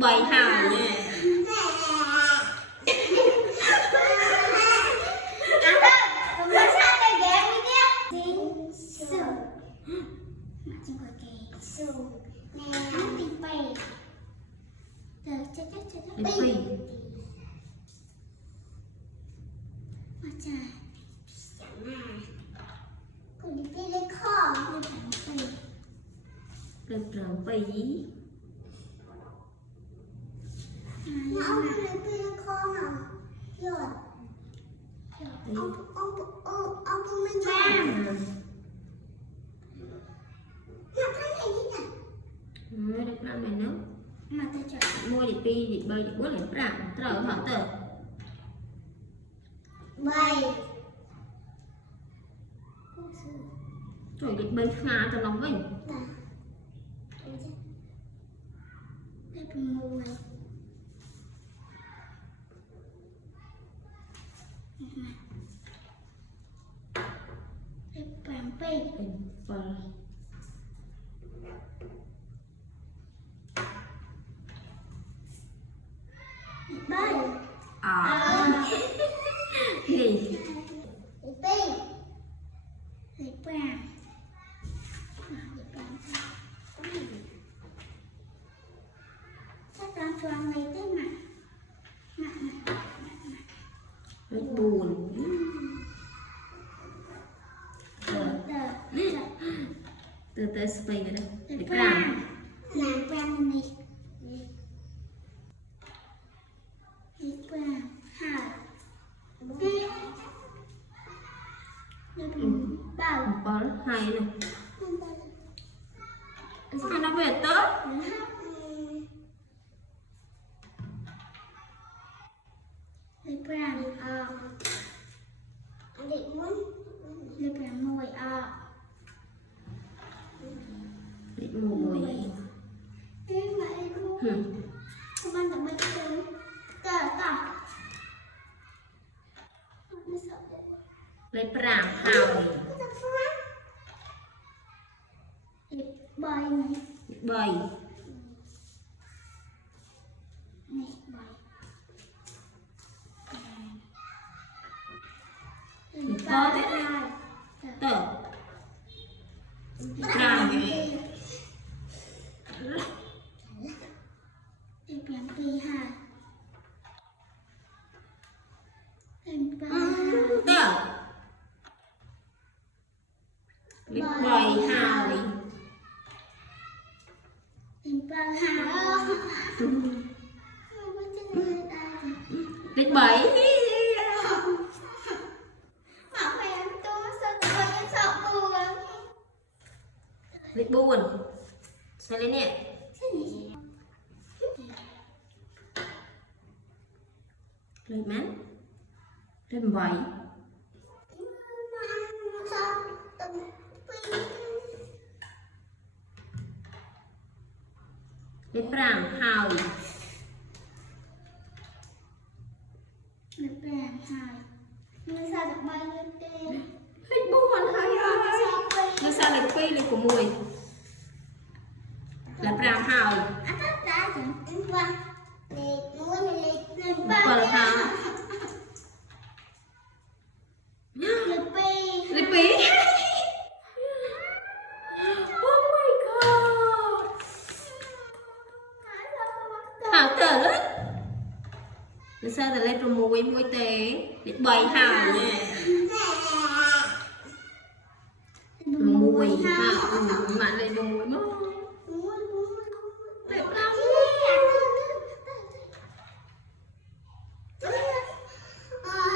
Bảy hào nha. Được rồi bì. Ông lên con nào? Rồi. Ông lên con. Nó thấy này gì nè? Được làm này nữa. Mà tôi chọn. Mua đi pi đi bơi đi bớt lại làm trở mở tờ. Bày. Trời đi bơi pha cho lòng mình. Đây là mùi. Đây là bì. Bơi. Gì? Bì. Lấy vàng. Chắc đang choàng lấy thế mà. Rất buồn. Từ từ spray rồi đây. Để làm. Làm vàng này. Lấy vàng. Hả? Bì. Bảo. Có hay này. Sao nó về tớ? Lấy vàng. Anh định muốn lấy vàng mùi. Định mùi. Thế mà em không ăn được mấy cái trứng. Tỏ. Lấy pram hào. Bơi này. Bơi. Này, bơi. Tớ thế này. Tớ. Pram. Em làm bì hả? Em bơi Tớ. Lịch bầy hào. em bơi hả? Lịch bầy. Lịch buồn. Sao lên nè. Lịch mán. Lịch bầy. Lịch pram hào. Lịch vàng hài. Ngươi sao được bay lên tê? Lịch buồn hay ơi. Nó sao lịch pi lịch của mùi. Là pram hào. Tất cả chúng em qua. Để mua lịch Còn hào. lịch bì. Lịch pi. Oh my god. Hào tờ lắm. Nó sao tờ lên rồi mùi tê. Lịch bầy hào nha. Mùi hào. Mà lên đồ mùi mất. Đẹp lắm.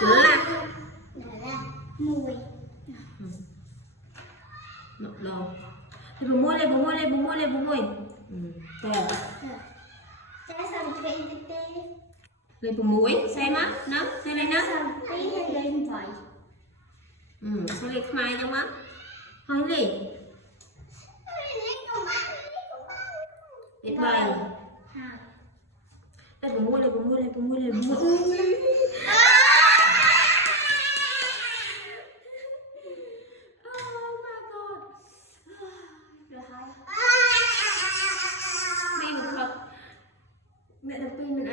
Lạc. Mùi. Một đầu. Lên bố môi. Tờ. Trái sao được bay lên tê? Lên bố mũi. Xem á. Nó. Xem lên nó. Sao tí hay lên vậy? Xem lên khai trong á. Thôi đi. Lịch bầy. Lên bố môi. mẹ đập pin